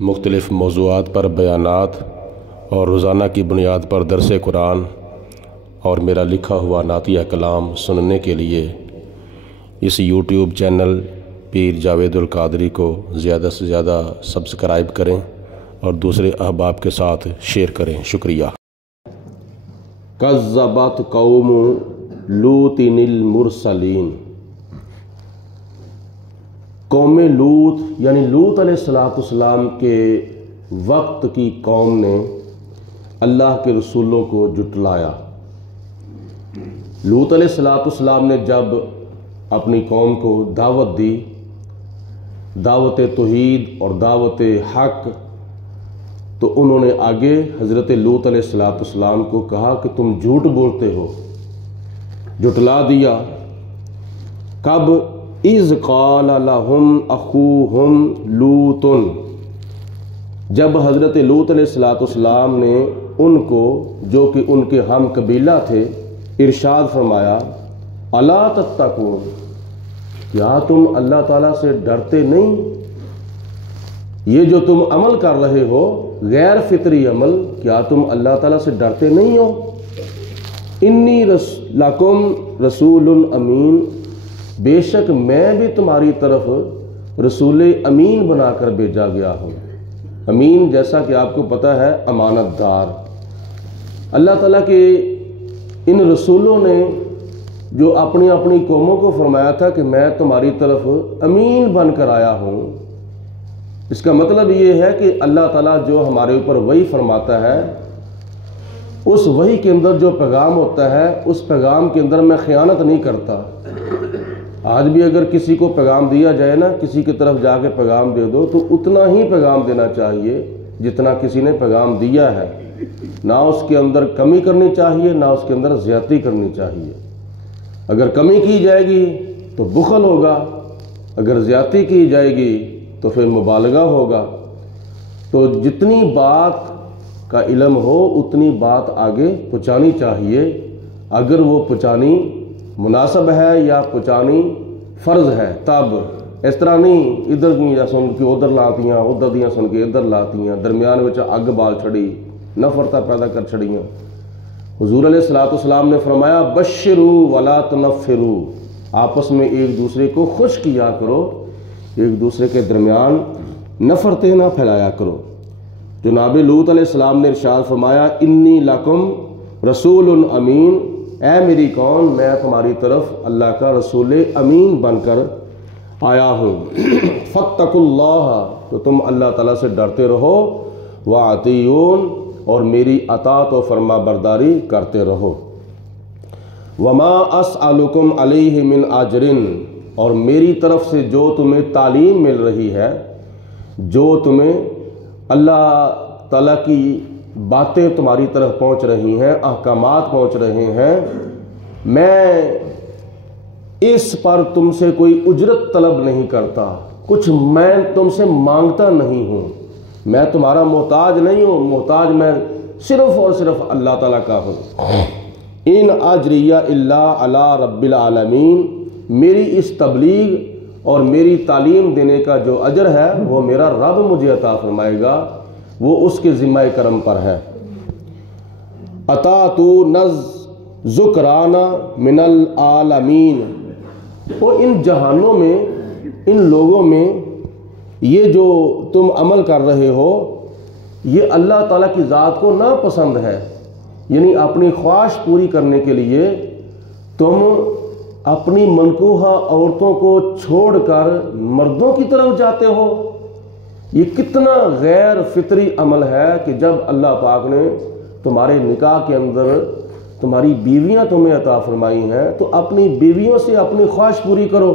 مختلف موضوعات پر بیانات اور روزانہ کی بنیاد پر درس قرآن اور میرا لکھا ہوا نعتیہ کلام سننے کے لیے اس یوٹیوب چینل پیر جاوید القادری کو زیادہ سے زیادہ سبسکرائب کریں اور دوسرے احباب کے ساتھ شیئر کریں۔ شکریہ۔ کذبت قوم لوط المرسلین، قوم لوط یعنی لوط علیہ السلام کے وقت کی قوم نے اللہ کے رسولوں کو جھٹلایا۔ لوط علیہ السلام نے جب اپنی قوم کو دعوت دی، دعوت توحید اور دعوت حق، تو انہوں نے آگے حضرت لوط علیہ السلام کو کہا کہ تم جھوٹ بولتے ہو، جھٹلا دیا۔ کب؟ اذ قال لهم اخوهم لوط، جب حضرت لوط علیہ السلام نے ان کو جو کہ ان کے ہم قبیلہ تھے ارشاد فرمایا، الا تتقون، کیا تم اللہ تعالیٰ سے ڈرتے نہیں؟ یہ جو تم عمل کر رہے ہو غیر فطری عمل، کیا تم اللہ تعالیٰ سے ڈرتے نہیں ہو؟ انی لکم رسول امین، بے شک میں بھی تمہاری طرف رسول امین بنا کر بھیجا گیا ہوں۔ امین جیسا کہ آپ کو پتہ ہے امانت دار۔ اللہ تعالیٰ کے ان رسولوں نے جو اپنی اپنی قوموں کو فرمایا تھا کہ میں تمہاری طرف امین بن کر آیا ہوں، اس کا مطلب یہ ہے کہ اللہ تعالیٰ جو ہمارے اوپر وحی فرماتا ہے، اس وحی کے اندر جو پیغام ہوتا ہے اس پیغام کے اندر میں خیانت نہیں کرتا۔ آج بھی اگر کسی کو پیغام دیا جائے نا، کسی کی طرف جا کے پیغام دے دو تو اتنا ہی پیغام دینا چاہیے جتنا کسی نے پیغام دیا ہے، نہ اس کے اندر کمی کرنی چاہیے نہ اس کے اندر زیادتی کرنی چاہیے۔ اگر کمی کی جائے گی تو بخل ہوگا، اگر زیادتی کی جائے گی تو پھر مبالغہ ہوگا۔ تو جتنی بات کا علم ہو اتنی بات آگے پہنچانی چاہیے، اگر وہ پہنچانی مناسب ہے یا پہنچانی فرض ہے تب۔ اس طرح نہیں ادھر دیا سن کے ادھر لاتیاں، ادھر دیا سن کے ادھر لاتیاں، درمیان میں اگ بال چھڑی، نفرتہ پیدا کر چھڑیاں۔ حضور علیہ السلام نے فرمایا بشروا ولا تنفروا، آپس میں ایک دوسرے کو خوش کیا کرو، ایک دوسرے کے درمیان نفرتیں نہ پھیلایا کرو۔ جناب لوط علیہ السلام نے ارشاد فرمایا انی لکم رسول امین، اے میری قوم میں تمہاری طرف اللہ کا رسول امین بن کر آیا ہوں۔ فاتقوا اللہ، تو تم اللہ تعالیٰ سے ڈرتے رہو، واطیعون، اور میری اطاعت و فرما برداری کرتے رہو۔ وما اسألکم علیہ من اجر، اور میری طرف سے جو تمہیں تعلیم مل رہی ہے، جو تمہیں اللہ تعالیٰ کی باتیں تمہاری طرف پہنچ رہی ہیں، احکامات پہنچ رہے ہیں، میں اس پر تم سے کوئی اجرت طلب نہیں کرتا، کچھ میں تم سے مانگتا نہیں ہوں، میں تمہارا محتاج نہیں ہوں، محتاج میں صرف اور صرف اللہ تعالیٰ کا ہوں۔ ان اجریہ الا علی رب العالمین، میری اس تبلیغ اور میری تعلیم دینے کا جو اجر ہے وہ میرا رب مجھے عطا فرمائے گا، وہ اس کے ذمہ کرم پر ہے۔ اطاعت ذکران من العالمین، اور ان جہانوں میں، ان لوگوں میں یہ جو تم عمل کر رہے ہو یہ اللہ تعالیٰ کی ذات کو ناپسند ہے، یعنی اپنی خواہش پوری کرنے کے لیے تم اپنی منکوحہ عورتوں کو چھوڑ کر مردوں کی طرف جاتے ہو۔ یہ کتنا غیر فطری عمل ہے کہ جب اللہ پاک نے تمہارے نکاح کے اندر تمہاری بیویاں تمہیں عطا فرمائی ہیں تو اپنی بیویوں سے اپنی خواہش پوری کرو،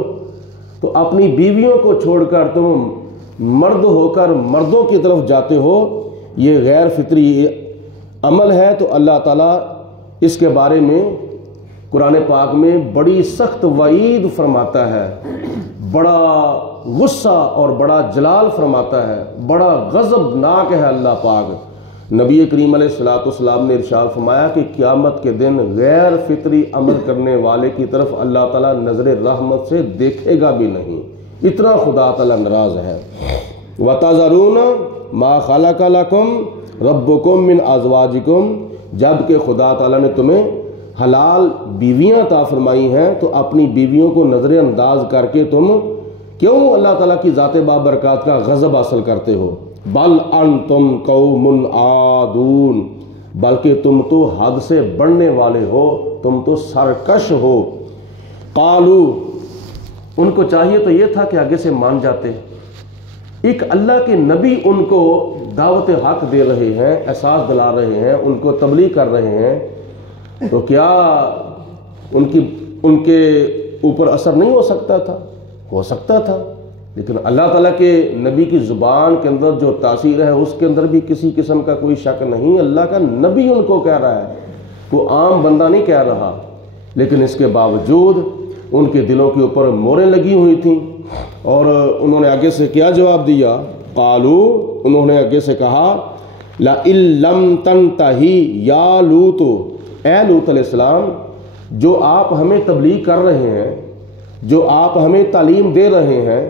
تو اپنی بیویوں کو چھوڑ کر تم مرد ہو کر مردوں کی طرف جاتے ہو، یہ غیر فطری عمل ہے۔ تو اللہ تعالیٰ اس کے بارے میں قرآن پاک میں بڑی سخت وعید فرماتا ہے، بڑا غصہ اور بڑا جلال فرماتا ہے، بڑا غضبناک ہے اللہ پاک۔ نبی کریم علیہ السلام نے ارشاد فرمایا کہ قیامت کے دن غیر فطری عمل کرنے والے کی طرف اللہ تعالیٰ نظر رحمت سے دیکھے گا بھی نہیں، اتنا خدا تعالیٰ ناراض ہے۔ وَتَذَرُونَ ما خلق لکم ربکم من ازواجکم، جب کہ خدا تعالیٰ نے تمہیں حلال بیویاں عطا فرمائی ہیں تو اپنی بیویوں کو نظر انداز کر کے تم کیوں اللہ تعالیٰ کی ذات بابرکات کا غضب حاصل کرتے ہو؟ بل انتم قوم عادون، بلکہ تم تو حد سے بڑھنے والے ہو، تم تو سرکش ہو۔ قالو، ان کو چاہیے تو یہ تھا کہ آگے سے مان جاتے، ایک اللہ کے نبی ان کو دعوت حق دے رہے ہیں، احساس دلا رہے ہیں، ان کو تبلیغ کر رہے ہیں، تو کیا ان کے اوپر اثر نہیں ہو سکتا تھا؟ ہو سکتا تھا، لیکن اللہ تعالیٰ کے نبی کی زبان کے اندر جو تاثیر ہے اس کے اندر بھی کسی قسم کا کوئی شک نہیں۔ اللہ کا نبی ان کو کہہ رہا ہے، وہ عام بندہ نہیں کہہ رہا، لیکن اس کے باوجود ان کے دلوں کے اوپر موریں لگی ہوئی تھیں۔ اور انہوں نے آگے سے کیا جواب دیا؟ قالو، انہوں نے آگے سے کہا لَإِن لَّمْ تَنْتَهِ یا لوط، اے لوط علیہ السلام، جو آپ ہمیں تبلیغ کر رہے ہیں، جو آپ ہمیں تعلیم دے رہے ہیں،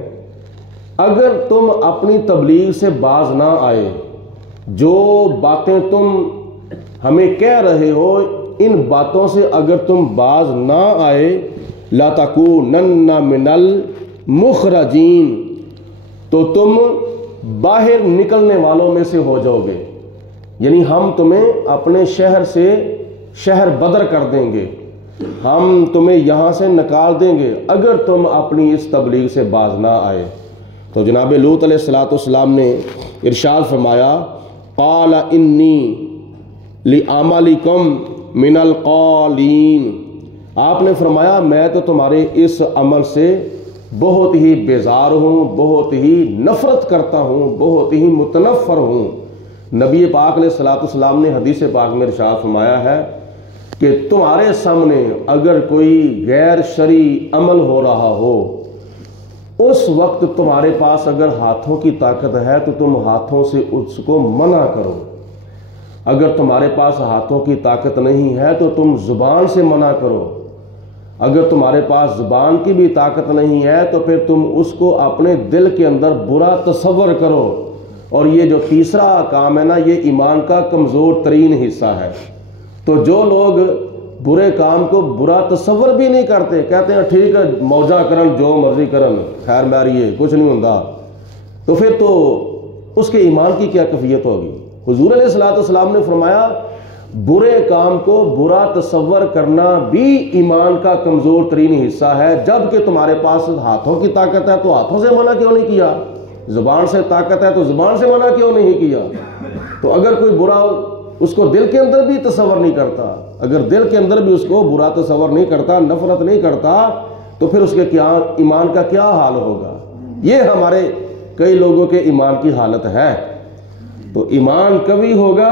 اگر تم اپنی تبلیغ سے باز نہ آئے، جو باتیں تم ہمیں کہہ رہے ہو ان باتوں سے اگر تم باز نہ آئے، لَتَكُونَنَّ مِنَ الْمُخْرَجِينَ، تو تم باہر نکلنے والوں میں سے ہو جاؤ گے، یعنی ہم تمہیں اپنے شہر سے شہر بدر کر دیں گے، ہم تمہیں یہاں سے نکال دیں گے اگر تم اپنی اس تبلیغ سے باز نہ آئے۔ تو جناب لوط علیہ السلام نے ارشاد فرمایا قال انی لعملکم من القالین، آپ نے فرمایا میں تو تمہارے اس عمل سے بہت ہی بیزار ہوں، بہت ہی نفرت کرتا ہوں، بہت ہی متنفر ہوں۔ نبی پاک علیہ السلام نے حدیث پاک میں ارشاد فرمایا ہے کہ تمہارے سامنے اگر کوئی غیر شرعی عمل ہو رہا ہو، اس وقت تمہارے پاس اگر ہاتھوں کی طاقت ہے تو تم ہاتھوں سے اس کو منع کرو، اگر تمہارے پاس ہاتھوں کی طاقت نہیں ہے تو تم زبان سے منع کرو، اگر تمہارے پاس زبان کی بھی طاقت نہیں ہے تو پھر تم اس کو اپنے دل کے اندر برا تصور کرو۔ اور یہ جو تیسرا کام ہے نا، یہ ایمان کا کمزور ترین حصہ ہے۔ تو جو لوگ برے کام کو برا تصور بھی نہیں کرتے، کہتے ہیں ٹھیک ہے موجہ کرن جو مرضی کرن، خیر میری کچھ نہیں ہوتا، تو پھر تو اس کے ایمان کی کیا کیفیت ہوگی؟ حضور علیہ السلام نے فرمایا برے کام کو برا تصور کرنا بھی ایمان کا کمزور ترین حصہ ہے، جبکہ تمہارے پاس ہاتھوں کی طاقت ہے تو ہاتھوں سے منع کیوں نہیں کیا؟ زبان سے طاقت ہے تو زبان سے منع کیوں نہیں کیا؟ تو اگر کوئی برا اس کو دل کے اندر بھی تصور نہیں کرتا، اگر دل کے اندر بھی اس کو برا تصور نہیں کرتا، نفرت نہیں کرتا، تو پھر اس کے کیا ایمان کا کیا حال ہوگا؟ یہ ہمارے کئی لوگوں کے ایمان کی حالت ہے۔ تو ایمان قوی ہوگا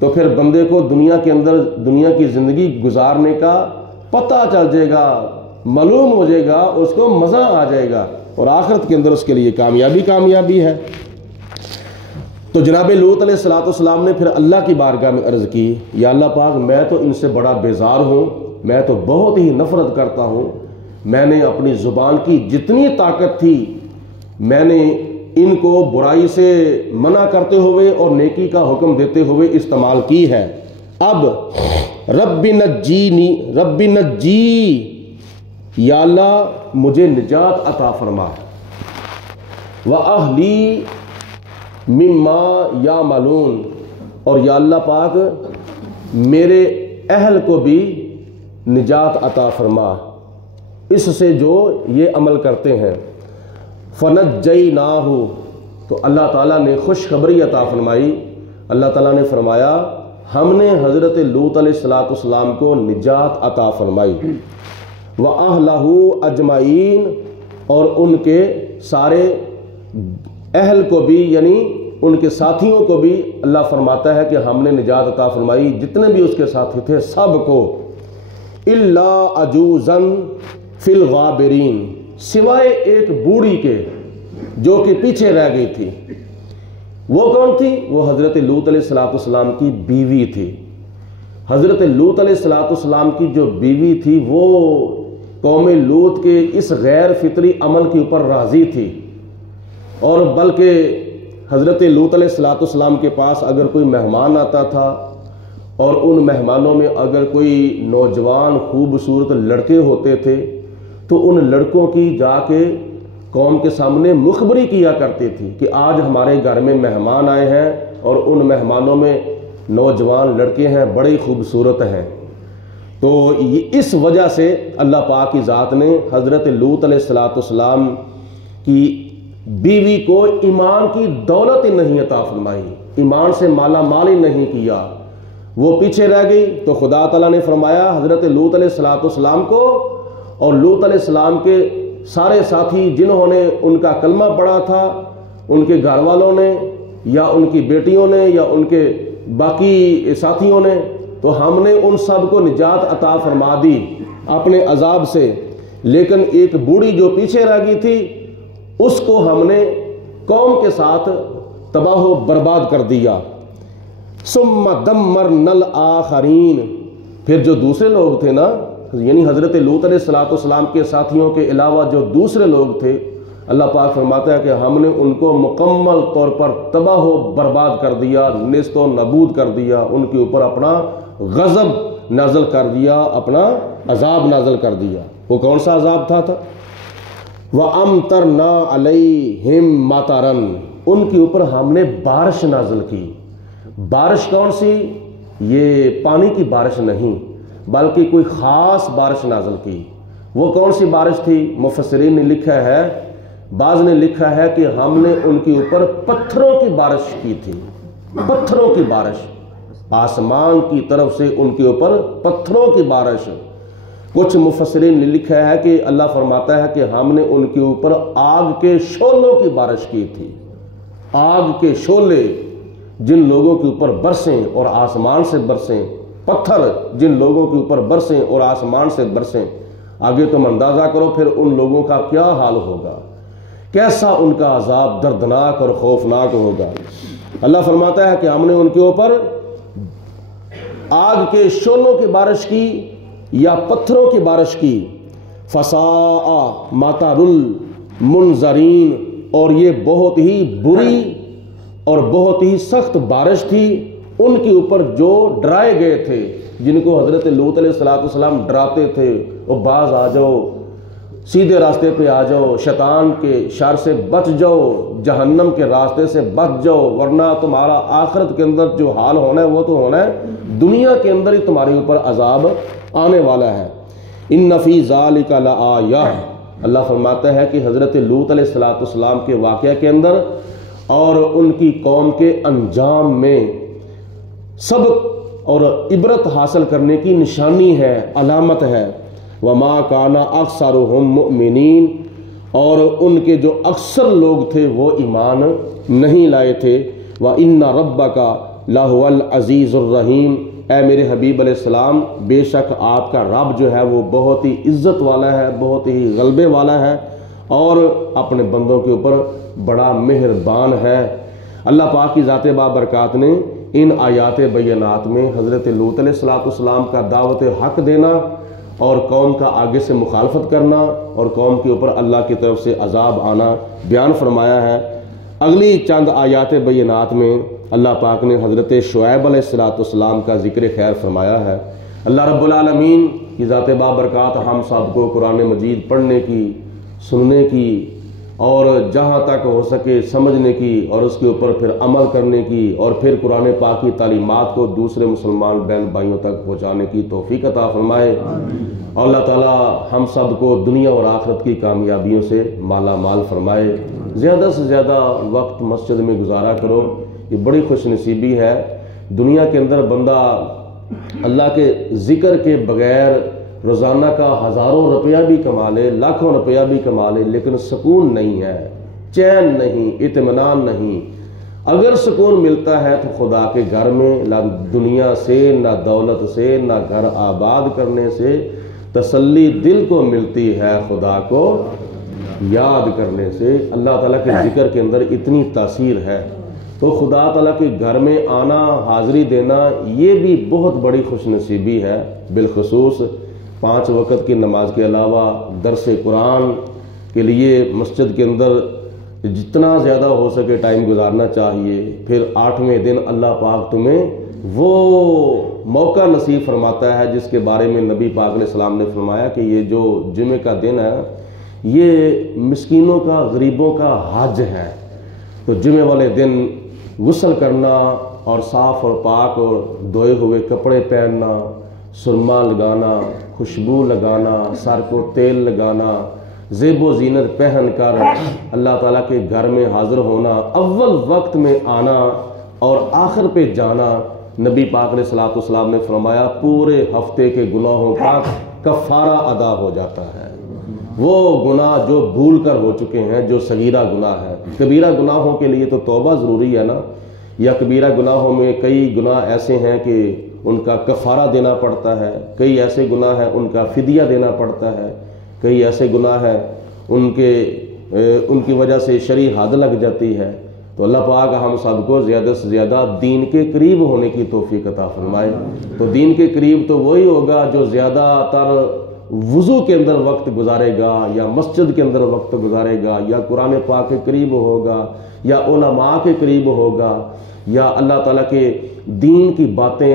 تو پھر بندے کو دنیا کے اندر دنیا کی زندگی گزارنے کا پتہ چل جائے گا، معلوم ہو جائے گا، اس کو مزہ آ جائے گا، اور آخرت کے اندر اس کے لیے کامیابی ہے۔ تو جناب لوط علیہ السلام نے پھر اللہ کی بارگاہ میں عرض کی، یا اللہ پاک میں تو ان سے بڑا بیزار ہوں، میں تو بہت ہی نفرت کرتا ہوں، میں نے اپنی زبان کی جتنی طاقت تھی میں نے ان کو برائی سے منع کرتے ہوئے اور نیکی کا حکم دیتے ہوئے استعمال کی ہے۔ اب رب نجی، یا اللہ مجھے نجات عطا فرما، وَأَهْلِي مِمَّا يَعْمَلُونَ، اور یا اللہ پاک میرے اہل کو بھی نجات عطا فرما اس سے جو یہ عمل کرتے ہیں۔ فَنَجَّيْنَاهُ، تو اللہ تعالیٰ نے خوشخبری عطا فرمائی، اللہ تعالیٰ نے فرمایا ہم نے حضرت لوط علیہ السلام کو نجات عطا فرمائی، وَأَهْلَهُ أَجْمَعِينَ، اور ان کے سارے اہل کو بھی یعنی ان کے ساتھیوں کو بھی اللہ فرماتا ہے کہ ہم نے نجات عطا فرمائی، جتنے بھی اس کے ساتھی تھے سب کو، إِلَّا عَجُوزًا فِي الْغَابِرِينَ، سوائے ایک بوڑھی کے جو کہ پیچھے رہ گئی تھی۔ وہ کون تھی؟ وہ حضرت لوط علیہ السلام کی بیوی تھی۔ حضرت لوط علیہ السلام کی جو بیوی تھی وہ قوم لوط کے اس غیر فطری عمل کے اوپر راضی تھی، اور بلکہ حضرت لوط علیہ السلام کے پاس اگر کوئی مہمان آتا تھا اور ان مہمانوں میں اگر کوئی نوجوان خوبصورت لڑکے ہوتے تھے تو ان لڑکوں کی جا کے قوم کے سامنے مخبری کیا کرتی تھی کہ آج ہمارے گھر میں مہمان آئے ہیں اور ان مہمانوں میں نوجوان لڑکے ہیں، بڑے خوبصورت ہیں۔ تو اس وجہ سے اللہ پاک کی ذات نے حضرت لوط علیہ السلام کی بیوی کو ایمان کی دولت ہی نہیں عطا فرمائی، ایمان سے مالا مال ہی نہیں کیا، وہ پیچھے رہ گئی۔ تو خدا تعالیٰ نے فرمایا حضرت لوط علیہ السلام کو اور لوط علیہ السلام کے سارے ساتھی جنہوں نے ان کا کلمہ پڑھا تھا، ان کے گھر والوں نے یا ان کی بیٹیوں نے یا ان کے باقی ساتھیوں نے، تو ہم نے ان سب کو نجات عطا فرما دی اپنے عذاب سے، لیکن ایک بوڑھی جو پیچھے رہ گئی تھی اس کو ہم نے قوم کے ساتھ تباہ و برباد کر دیا۔ ثم دمرنا الآخرین، پھر جو دوسرے لوگ تھے نا، یعنی حضرت لوط علیہ السلام کے ساتھیوں کے علاوہ جو دوسرے لوگ تھے، اللہ پاک فرماتا ہے کہ ہم نے ان کو مکمل طور پر تباہ و برباد کر دیا، نیست و نابود کر دیا، ان کے اوپر اپنا غضب نازل کر دیا، اپنا عذاب نازل کر دیا۔ وہ کون سا عذاب تھا؟ وَأَمْطَرْنَا عَلَيْهِمْ مَطَرًا، ان کے اوپر ہم نے بارش نازل کی۔ بارش کون سی؟ یہ پانی کی بارش نہیں بلکہ کوئی خاص بارش نازل کی۔ وہ کون سی بارش تھی؟ مفسرین نے لکھا ہے، بعض نے لکھا ہے کہ ہم نے ان کے اوپر پتھروں کی بارش کی تھی، پتھروں کی بارش، آسمان کی طرف سے ان کے اوپر پتھروں کی بارش۔ کچھ مفسرین نے لکھا ہے کہ اللہ فرماتا ہے کہ ہم نے ان کے اوپر آگ کے شعلوں کی بارش کی تھی، آگ کے شعلے جن لوگوں کے اوپر برسیں اور آسمان سے برسیں، پتھر جن لوگوں کے اوپر برسیں اور آسمان سے برسیں۔ آگے تم اندازہ کرو پھر ان لوگوں کا کیا حال ہوگا، کیسا ان کا عذاب دردناک اور خوفناک ہوگا۔ اللہ فرماتا ہے کہ ہم نے ان کے اوپر آگ کے شعلوں کی بارش کی یا پتھروں کی بارش کی۔ فساء مطر المنذرین، اور یہ بہت ہی بری اور بہت ہی سخت بارش تھی ان کے اوپر جو ڈرائے گئے تھے، جن کو حضرت لوط علیہ السلام ڈراتے تھے، وہ باز آ جاؤ، سیدھے راستے پہ آ جاؤ، شیطان کے شر سے بچ جاؤ، جہنم کے راستے سے بچ جاؤ، ورنہ تمہارا آخرت کے اندر جو حال ہونا ہے وہ تو ہونا ہے، دنیا کے اندر ہی تمہارے اوپر عذاب آنے والا ہے۔ ان فی ذالک لآیہ، اللہ فرماتا ہے کہ حضرت لوط علیہ السلام کے واقعہ کے اندر اور ان کی قوم کے انجام میں سبق اور عبرت حاصل کرنے کی نشانی ہے، علامت ہے۔ وما کان اکثرهم مؤمنین، اور ان کے جو اکثر لوگ تھے وہ ایمان نہیں لائے تھے۔ وَإِنَّ رَبَّكَ لَهُوَ الْعَزِيزُ الرَّحِيمُ، اے میرے حبیب علیہ السلام، بے شک آپ کا رب جو ہے وہ بہت ہی عزت والا ہے، بہت ہی غلبے والا ہے اور اپنے بندوں کے اوپر بڑا مہربان ہے۔ اللہ پاک کی ذات بابرکات نے ان آیات بینات میں حضرت لوط علیہ السلام کا دعوت حق دینا اور قوم کا آگے سے مخالفت کرنا اور قوم کے اوپر اللہ کی طرف سے عذاب آنا بیان فرمایا ہے۔ اگلی چند آیات بینات میں اللہ پاک نے حضرت شعیب علیہ السلام کا ذکر خیر فرمایا ہے۔ اللہ رب العالمین کی ذات بابرکات ہم سب کو قرآن مجید پڑھنے کی، سننے کی اور جہاں تک ہو سکے سمجھنے کی اور اس کے اوپر پھر عمل کرنے کی اور پھر قرآن پاک کی تعلیمات کو دوسرے مسلمان بہن بھائیوں تک پہنچانے کی توفیق عطا فرمائے۔ اور اللہ تعالی ہم سب کو دنیا اور آخرت کی کامیابیوں سے مالا مال فرمائے۔ زیادہ سے زیادہ وقت مسجد میں گزارا کرو، یہ بڑی خوش نصیبی ہے۔ دنیا کے اندر بندہ اللہ کے ذکر کے بغیر روزانہ کا ہزاروں روپیہ بھی کما لے، لاکھوں روپیہ بھی کما لے، لیکن سکون نہیں ہے، چین نہیں، اطمینان نہیں۔ اگر سکون ملتا ہے تو خدا کے گھر میں، نہ دنیا سے، نہ دولت سے، نہ گھر آباد کرنے سے، تسلی دل کو ملتی ہے خدا کو یاد کرنے سے۔ اللہ تعالیٰ کے ذکر کے اندر اتنی تاثیر ہے، تو خدا تعالیٰ کے گھر میں آنا، حاضری دینا، یہ بھی بہت بڑی خوش نصیبی ہے۔ بالخصوص 5 وقت کی نماز کے علاوہ درس قرآن کے لیے مسجد کے اندر جتنا زیادہ ہو سکے ٹائم گزارنا چاہیے۔ پھر 8ویں دن اللہ پاک تمہیں وہ موقع نصیب فرماتا ہے جس کے بارے میں نبی پاک علیہ السلام نے فرمایا کہ یہ جو جمعے کا دن ہے یہ مسکینوں کا، غریبوں کا حج ہے۔ تو جمعے والے دن غسل کرنا اور صاف اور پاک اور دھوئے ہوئے کپڑے پہننا، سرما لگانا، خوشبو لگانا، سر کو تیل لگانا، زیب و زینت پہن کر اللہ تعالیٰ کے گھر میں حاضر ہونا، اول وقت میں آنا اور آخر پہ جانا، نبی پاک علیہ السلام نے فرمایا پورے ہفتے کے گناہوں کا کفارہ ادا ہو جاتا ہے۔ وہ گناہ جو بھول کر ہو چکے ہیں، جو صغیرہ گناہ ہے، کبیرہ گناہوں کے لیے تو توبہ ضروری ہے نا، یا کبیرہ گناہوں میں کئی گناہ ایسے ہیں کہ ان کا کفارہ دینا پڑتا ہے، کئی ایسے گناہ ہیں ان کا فدیہ دینا پڑتا ہے، کئی ایسے گناہ ہیں ان کی وجہ سے شرعی حد لگ جاتی ہے۔ تو اللہ پاک ہم سب کو زیادہ سے زیادہ دین کے قریب ہونے کی توفیق عطا فرمائے۔ تو دین کے قریب تو وہی ہوگا جو زیادہ تر وضو کے اندر وقت گزارے گا، یا مسجد کے اندر وقت گزارے گا، یا قرآن پاک کے قریب ہوگا، یا علماء کے قریب ہوگا، یا اللہ تعالیٰ کے دین کی باتیں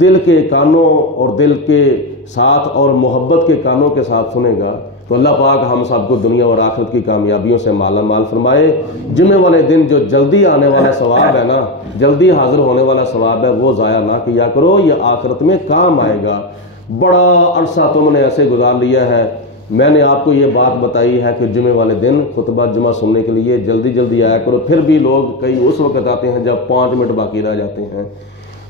دل کے کانوں اور دل کے ساتھ اور محبت کے کانوں کے ساتھ سنے گا۔ تو اللہ پاک ہم سب کو دنیا اور آخرت کی کامیابیوں سے مالا مال فرمائے۔ جمعے والے دن جو جلدی آنے والا ثواب ہے نا، جلدی حاضر ہونے والا ثواب ہے، وہ ضائع نہ کیا کرو، یہ آخرت میں کام آئے گا۔ بڑا عرصہ تم نے ایسے گزار لیا ہے، میں نے آپ کو یہ بات بتائی ہے کہ جمعے والے دن خطبہ جمعہ سننے کے لیے جلدی جلدی آیا کرو، پھر بھی لوگ کئی اس وقت آتے ہیں جب 5 منٹ باقی رہ جاتے ہیں۔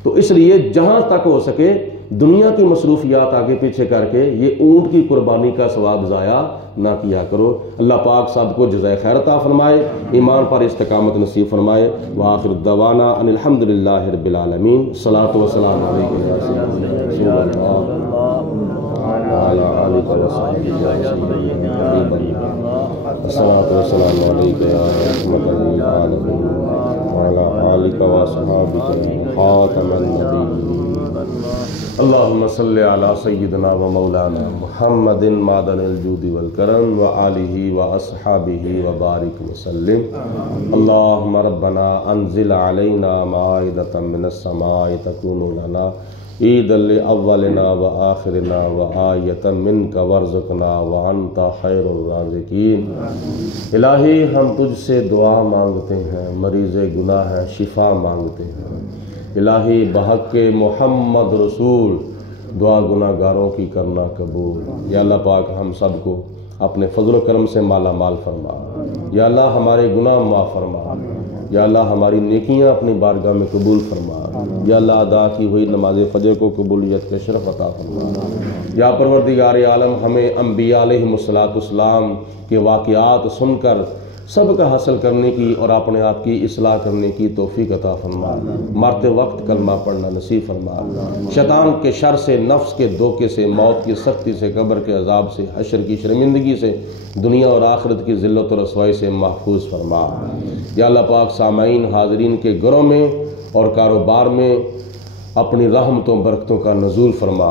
تو اس لیے جہاں تک ہو سکے دنیا کی مصروفیات آگے پیچھے کر کے یہ اونٹ کی قربانی کا ثواب ضائع نہ کیا کرو۔ اللہ پاک سب کو جزائے خیر عطا فرمائے، ایمان پر استقامت نصیب فرمائے۔ وآخر دعوانا ان الحمد للہ رب العالمین۔ الصلاۃ والسلام علیکم یا رسول اللہ وعلی آلہ وصحبہ الصلاۃ والسلام علیکم یا رحمۃ للعالمین وعلی آلہ وصحبہ خاتم النبیین۔ اللہم صلی علی سیدنا و مولانا محمد معدن الجود والکرم وآلہ واصحابہ وبارک وسلم۔ اللہم ربنا انزل علینا مائدۃ من السماء تکون لنا عیدا لأولنا وآخرنا وآیۃ منک وارزقنا وانت خیر الرازقین۔ الہی ہم تجھ سے دعا مانگتے ہیں، مریض گناہ ہے شفا مانگتے ہیں۔ الہی بحق محمد رسول دعا گناہ گاروں کی کرنا قبول۔ یا اللہ پاک ہم سب کو اپنے فضل و کرم سے مالا مال فرما۔ یا اللہ ہمارے گناہ معاف فرما۔ یا اللہ ہماری نیکیاں اپنی بارگاہ میں قبول فرما۔ یا اللہ ادا کی ہوئی نماز فجر کو قبولیت کے شرف عطا فرما۔ یا پروردگار عالم ہمیں انبیاء علیہم السلام کے واقعات سن کر سبق حاصل کرنے کی اور اپنے آپ کی اصلاح کرنے کی توفیق عطا فرما۔ مرتے وقت کلمہ پڑھنا نصیب فرما۔ شیطان کے شر سے، نفس کے دھوکے سے، موت کی سختی سے، قبر کے عذاب سے، حشر کی شرمندگی سے، دنیا اور آخرت کی ذلت و رسوائی سے محفوظ فرما۔ یا اللہ پاک سامعین حاضرین کے گھروں میں اور کاروبار میں اپنی رحمتوں برکتوں کا نزول فرما۔